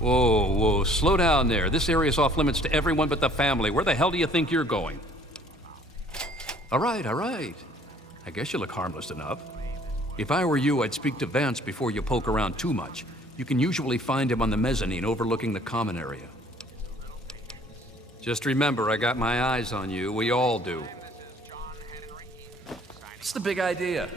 Whoa, whoa, slow down there. This area's off limits to everyone but the family. Where the hell do you think you're going? All right, all right. I guess you look harmless enough. If I were you, I'd speak to Vance before you poke around too much. You can usually find him on the mezzanine overlooking the common area. Just remember, I got my eyes on you. We all do. What's the big idea?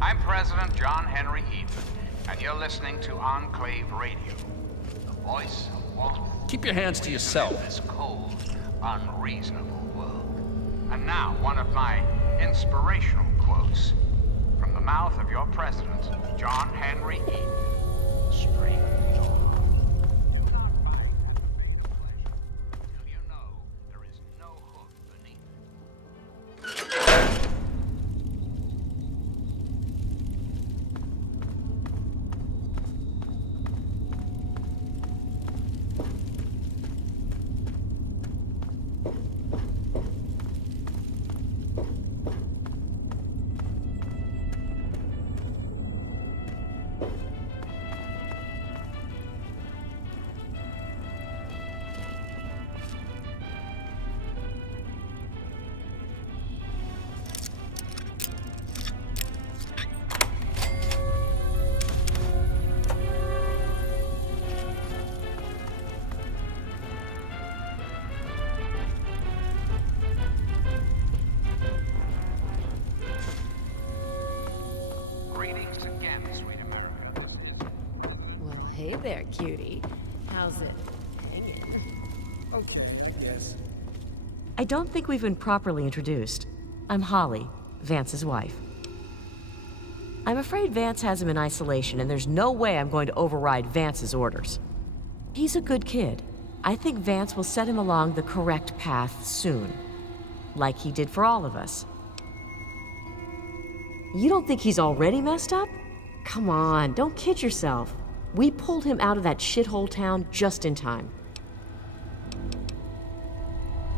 I'm President John Henry Eden, and you're listening to Enclave Radio, the voice of warmth. Keep your hands to yourself. In this cold, unreasonable world. And now, one of my inspirational quotes from the mouth of your president, John Henry Eden. Straight north. Not fighting at the vein of pleasure until you know there is no hook beneath it. Greetings again, sweet America. Well, hey there, cutie. How's it hanging? Okay, I guess. I don't think we've been properly introduced. I'm Holly, Vance's wife. I'm afraid Vance has him in isolation, and there's no way I'm going to override Vance's orders. He's a good kid. I think Vance will set him along the correct path soon. Like he did for all of us. You don't think he's already messed up? Come on, don't kid yourself. We pulled him out of that shithole town just in time.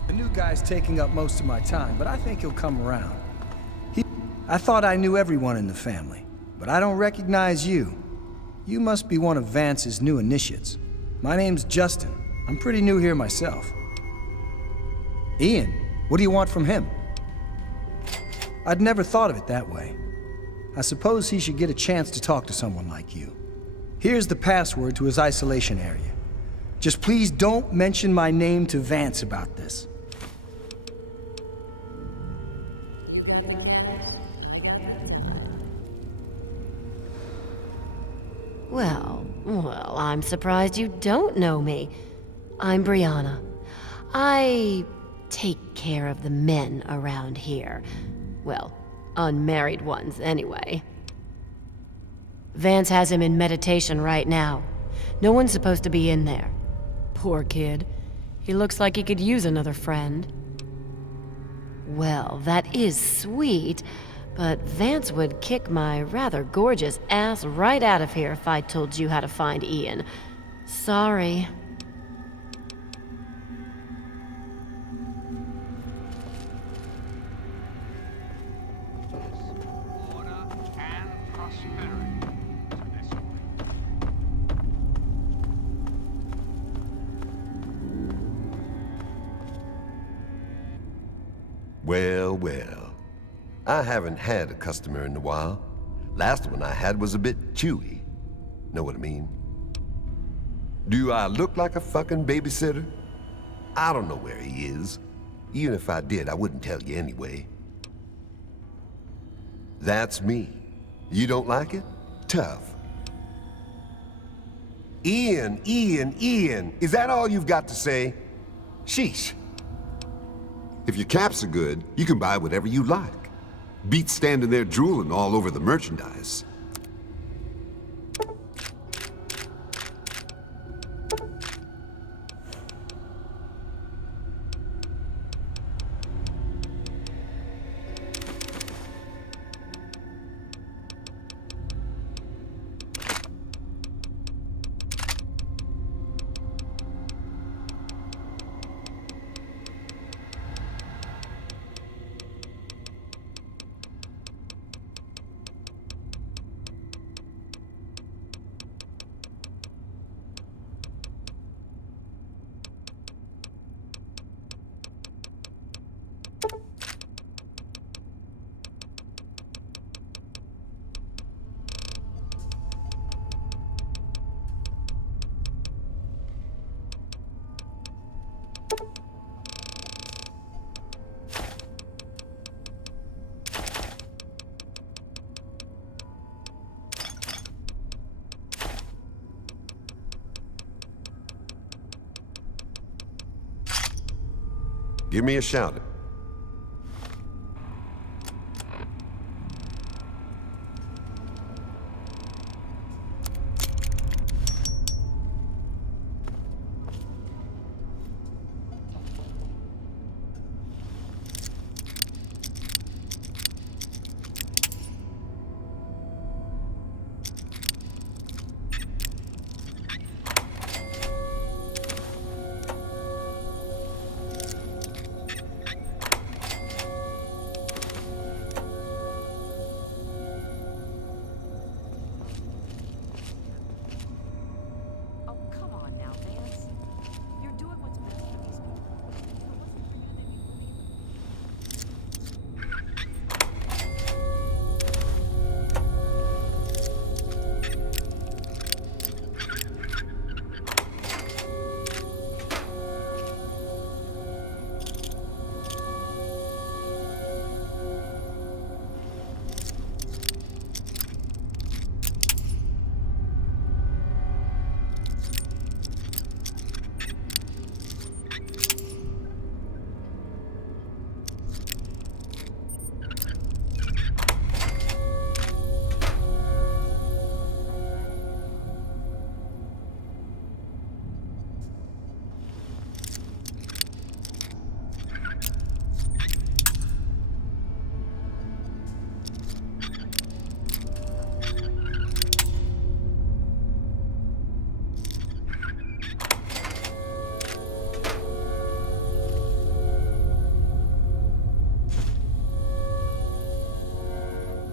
The new guy's taking up most of my time, but I think he'll come around. I thought I knew everyone in the family, but I don't recognize you. You must be one of Vance's new initiates. My name's Justin. I'm pretty new here myself. Ian, what do you want from him? I'd never thought of it that way. I suppose he should get a chance to talk to someone like you. Here's the password to his isolation area. Just please don't mention my name to Vance about this. Well, I'm surprised you don't know me. I'm Brianna. I take care of the men around here. Well, unmarried ones, anyway. Vance has him in meditation right now. No one's supposed to be in there. Poor kid. He looks like he could use another friend. Well, that is sweet, but Vance would kick my rather gorgeous ass right out of here if I told you how to find Ian. Sorry. Order and prosperity to this way. Well, well. I haven't had a customer in a while. Last one I had was a bit chewy. Know what I mean? Do I look like a fucking babysitter? I don't know where he is. Even if I did, I wouldn't tell you anyway. That's me. You don't like it? Tough. Ian, is that all you've got to say? Sheesh. If your caps are good, you can buy whatever you like. Beats standing there drooling all over the merchandise. Give me a shout. Oh, come on now, Vance. You're doing what's best for these people.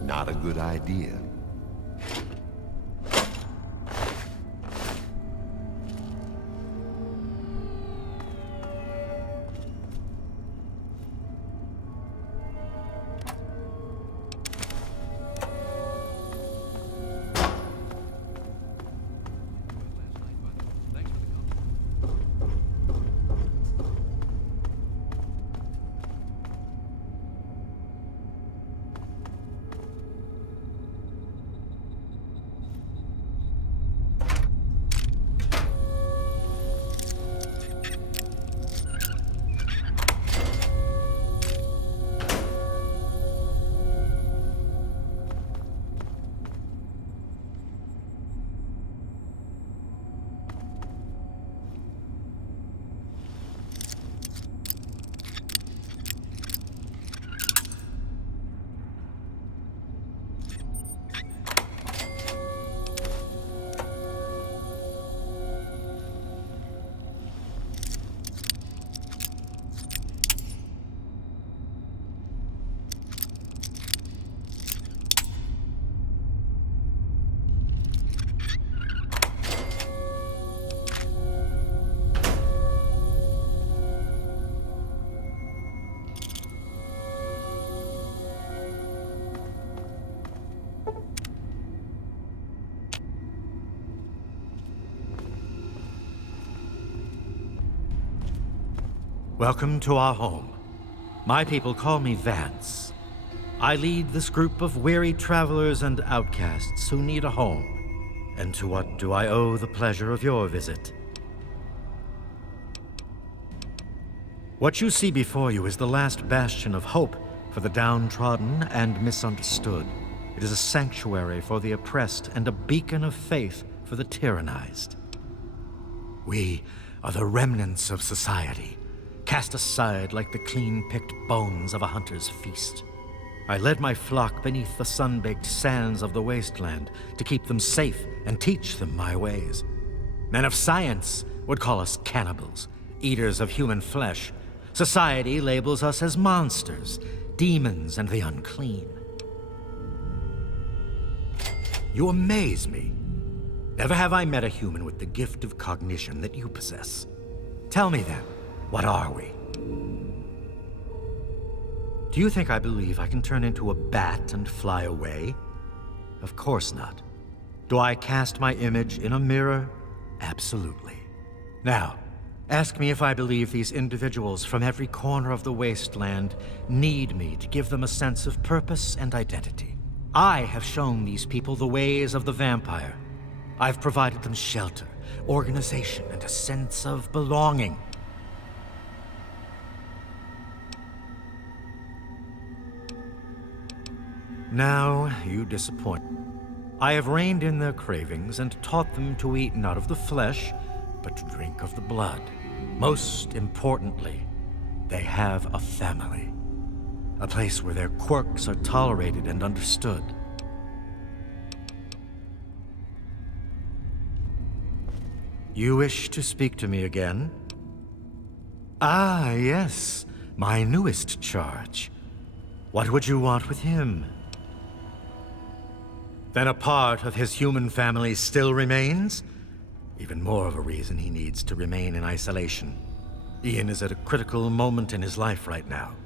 Not a good idea. Welcome to our home. My people call me Vance. I lead this group of weary travelers and outcasts who need a home. And to what do I owe the pleasure of your visit? What you see before you is the last bastion of hope for the downtrodden and misunderstood. It is a sanctuary for the oppressed and a beacon of faith for the tyrannized. We are the remnants of society, cast aside like the clean-picked bones of a hunter's feast. I led my flock beneath the sun-baked sands of the wasteland to keep them safe and teach them my ways. Men of science would call us cannibals, eaters of human flesh. Society labels us as monsters, demons, and the unclean. You amaze me. Never have I met a human with the gift of cognition that you possess. Tell me then, what are we? Do you think I believe I can turn into a bat and fly away? Of course not. Do I cast my image in a mirror? Absolutely. Now, ask me if I believe these individuals from every corner of the wasteland need me to give them a sense of purpose and identity. I have shown these people the ways of the vampire. I've provided them shelter, organization, and a sense of belonging. Now you disappoint. I have reined in their cravings and taught them to eat not of the flesh, but to drink of the blood. Most importantly, they have a family. A place where their quirks are tolerated and understood. You wish to speak to me again? Ah, yes, my newest charge. What would you want with him? Then a part of his human family still remains? Even more of a reason he needs to remain in isolation. Ian is at a critical moment in his life right now.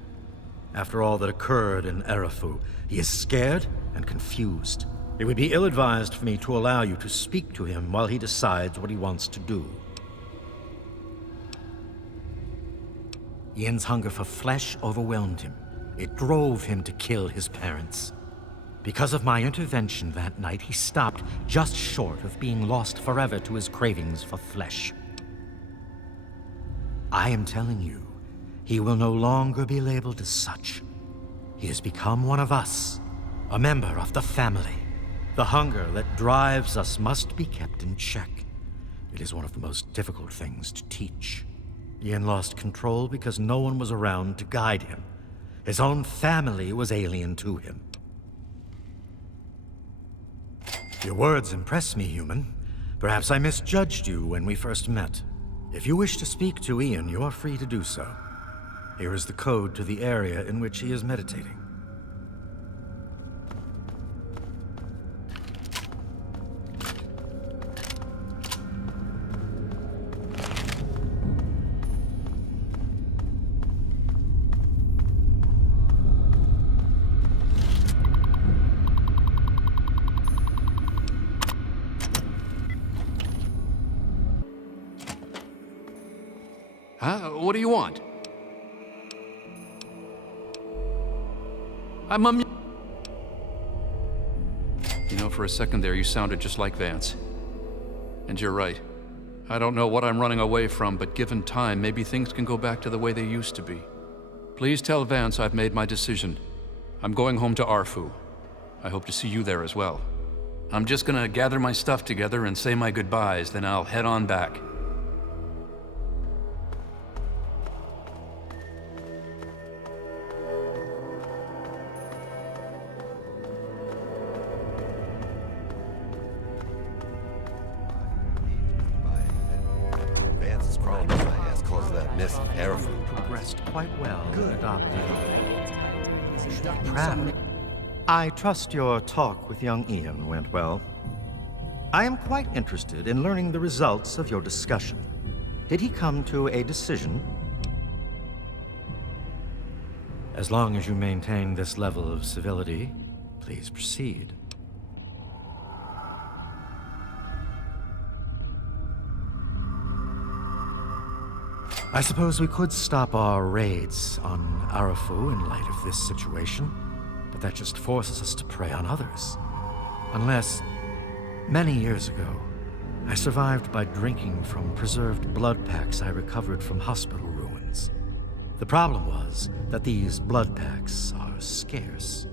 After all that occurred in Arafu, he is scared and confused. It would be ill-advised for me to allow you to speak to him while he decides what he wants to do. Ian's hunger for flesh overwhelmed him. It drove him to kill his parents. Because of my intervention that night, he stopped just short of being lost forever to his cravings for flesh. I am telling you, he will no longer be labeled as such. He has become one of us, a member of the family. The hunger that drives us must be kept in check. It is one of the most difficult things to teach. Ian lost control because no one was around to guide him. His own family was alien to him. Your words impress me, human. Perhaps I misjudged you when we first met. If you wish to speak to Ian, you are free to do so. Here is the code to the area in which he is meditating. What do you want? You know, for a second there, you sounded just like Vance. And you're right. I don't know what I'm running away from, but given time, maybe things can go back to the way they used to be. Please tell Vance I've made my decision. I'm going home to Arfu. I hope to see you there as well. I'm just gonna gather my stuff together and say my goodbyes, then I'll head on back. Vance is crawling on my ass cause of that mess in Arafu. Progressed quite well. Good. Adopted. You should be proud. I trust your talk with young Ian went well. I am quite interested in learning the results of your discussion. Did he come to a decision? As long as you maintain this level of civility, please proceed. I suppose we could stop our raids on Arafu in light of this situation, but that just forces us to prey on others. Unless, many years ago, I survived by drinking from preserved blood packs I recovered from hospital ruins. The problem was that these blood packs are scarce.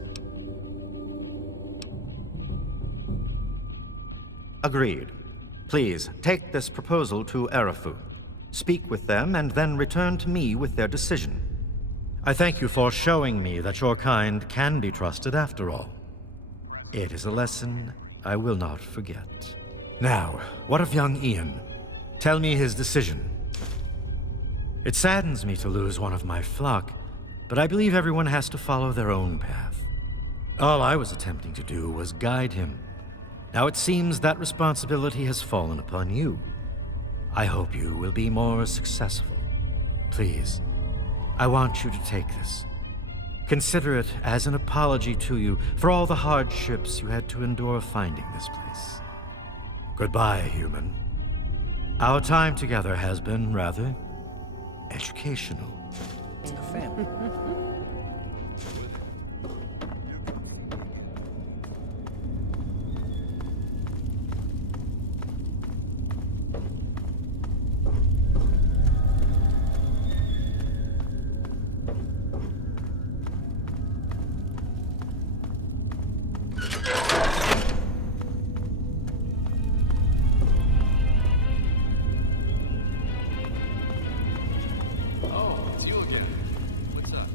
Agreed. Please, take this proposal to Arafu. Speak with them, and then return to me with their decision. I thank you for showing me that your kind can be trusted after all. It is a lesson I will not forget. Now, what of young Ian? Tell me his decision. It saddens me to lose one of my flock, but I believe everyone has to follow their own path. All I was attempting to do was guide him. Now it seems that responsibility has fallen upon you. I hope you will be more successful. Please, I want you to take this. Consider it as an apology to you for all the hardships you had to endure finding this place. Goodbye, human. Our time together has been rather educational. To the family. Oh, it's you again. What's up?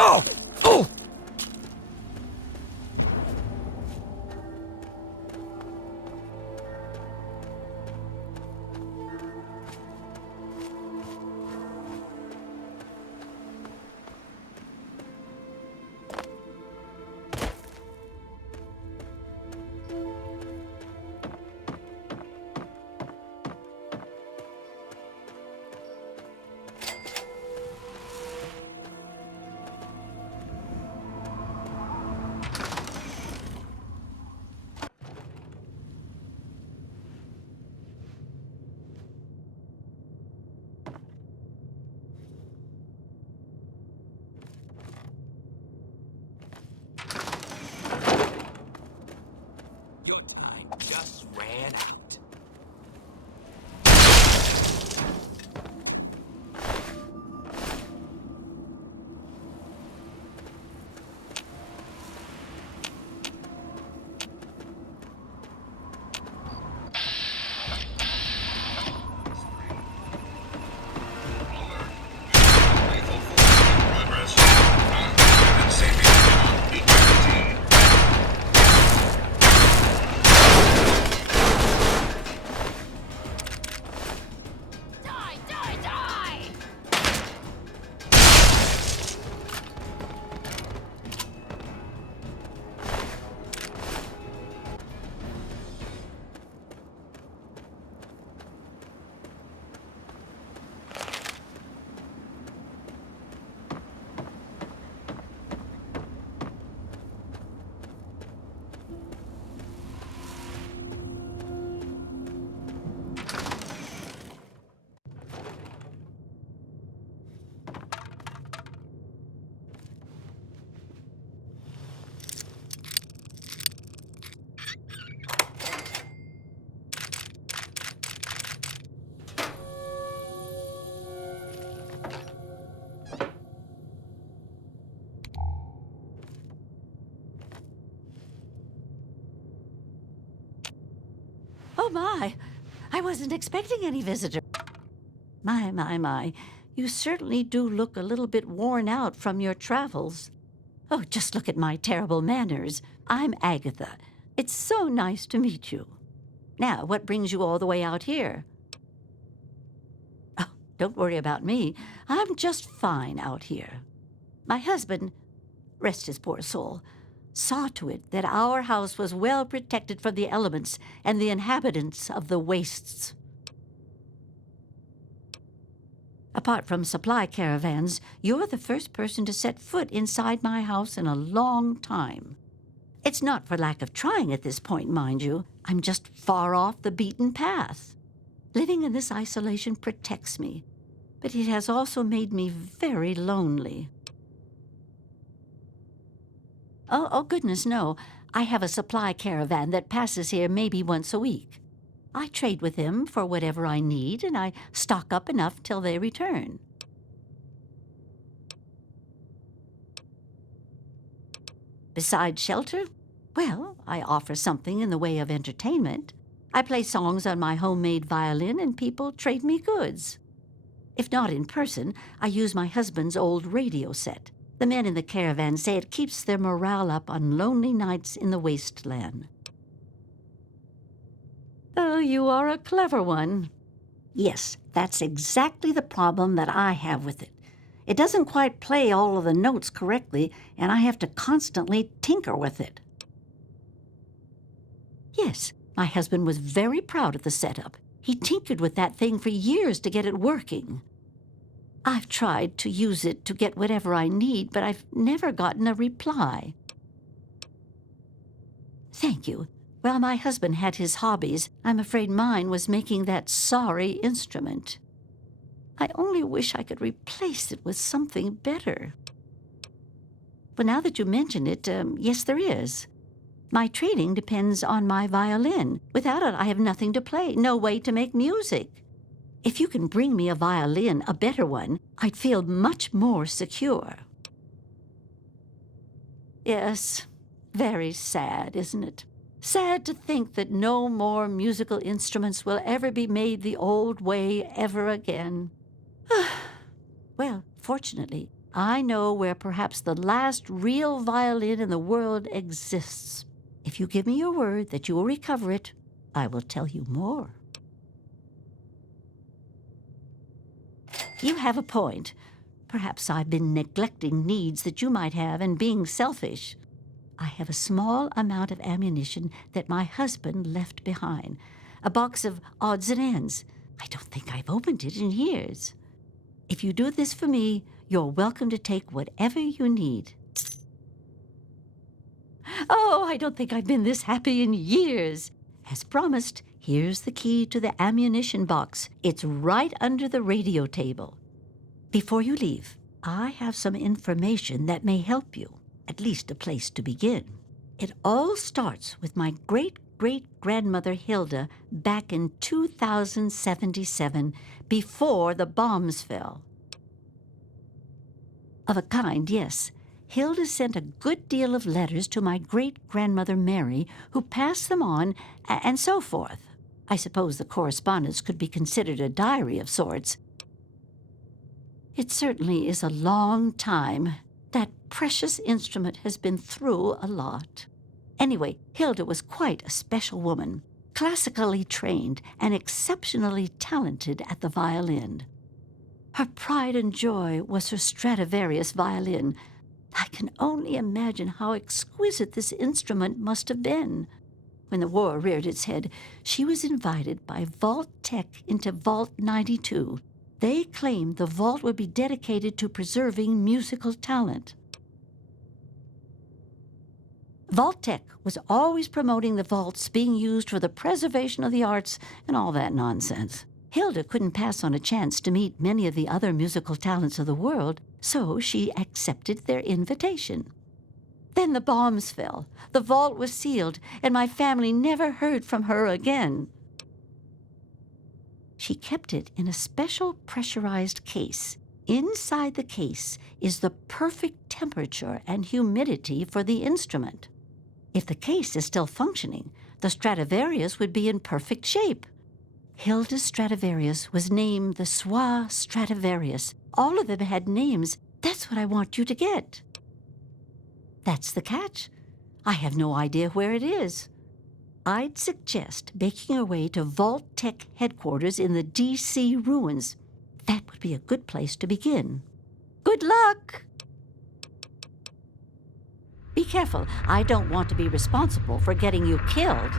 Oh! Oh! my. I wasn't expecting any visitor. My. You certainly do look a little bit worn out from your travels. Oh, just look at my terrible manners. I'm Agatha. It's so nice to meet you. Now, what brings you all the way out here? Oh, don't worry about me. I'm just fine out here. My husband, rest his poor soul, saw to it that our house was well protected from the elements and the inhabitants of the wastes. Apart from supply caravans, you're the first person to set foot inside my house in a long time. It's not for lack of trying at this point, mind you. I'm just far off the beaten path. Living in this isolation protects me, but it has also made me very lonely. Oh, goodness, no. I have a supply caravan that passes here maybe once a week. I trade with them for whatever I need, and I stock up enough till they return. Besides shelter, well, I offer something in the way of entertainment. I play songs on my homemade violin, and people trade me goods. If not in person, I use my husband's old radio set. The men in the caravan say it keeps their morale up on lonely nights in the wasteland. Oh, you are a clever one. Yes, that's exactly the problem that I have with it. It doesn't quite play all of the notes correctly, and I have to constantly tinker with it. Yes, my husband was very proud of the setup. He tinkered with that thing for years to get it working. I've tried to use it to get whatever I need, but I've never gotten a reply. Thank you. While my husband had his hobbies, I'm afraid mine was making that sorry instrument. I only wish I could replace it with something better. But now that you mention it, yes, there is. My trading depends on my violin. Without it, I have nothing to play, no way to make music. If you can bring me a violin, a better one, I'd feel much more secure. Yes, very sad, isn't it? Sad to think that no more musical instruments will ever be made the old way ever again. Well, fortunately, I know where perhaps the last real violin in the world exists. If you give me your word that you will recover it, I will tell you more. You have a point. Perhaps I've been neglecting needs that you might have and being selfish. I have a small amount of ammunition that my husband left behind. A box of odds and ends. I don't think I've opened it in years. If you do this for me, you're welcome to take whatever you need. Oh, I don't think I've been this happy in years. As promised, here's the key to the ammunition box. It's right under the radio table. Before you leave, I have some information that may help you. At least a place to begin. It all starts with my great-great-grandmother Hilda back in 2077, before the bombs fell. Of a kind, yes. Hilda sent a good deal of letters to my great-grandmother Mary, who passed them on, and so forth. I suppose the correspondence could be considered a diary of sorts. It certainly is a long time. That precious instrument has been through a lot. Anyway, Hilda was quite a special woman, classically trained and exceptionally talented at the violin. Her pride and joy was her Stradivarius violin. I can only imagine how exquisite this instrument must have been. When the war reared its head, she was invited by Vault Tech into Vault 92. They claimed the vault would be dedicated to preserving musical talent. Vault Tech was always promoting the vaults being used for the preservation of the arts and all that nonsense. Hilda couldn't pass on a chance to meet many of the other musical talents of the world, so she accepted their invitation. Then the bombs fell, the vault was sealed, and my family never heard from her again. She kept it in a special pressurized case. Inside the case is the perfect temperature and humidity for the instrument. If the case is still functioning, the Stradivarius would be in perfect shape. Hilda Stradivarius was named the Soi Stradivarius. All of them had names. That's what I want you to get. That's the catch. I have no idea where it is. I'd suggest making our way to Vault Tech headquarters in the D.C. ruins. That would be a good place to begin. Good luck! Be careful. I don't want to be responsible for getting you killed.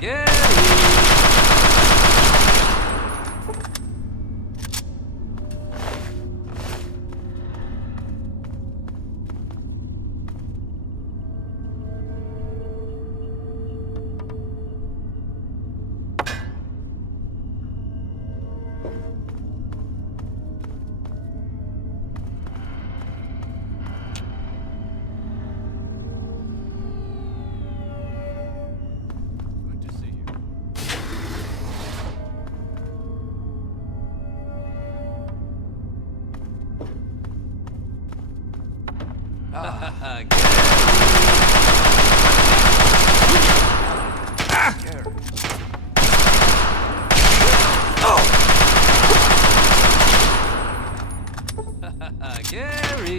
Gary! Good to see you. Gary! Gary!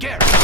Gary!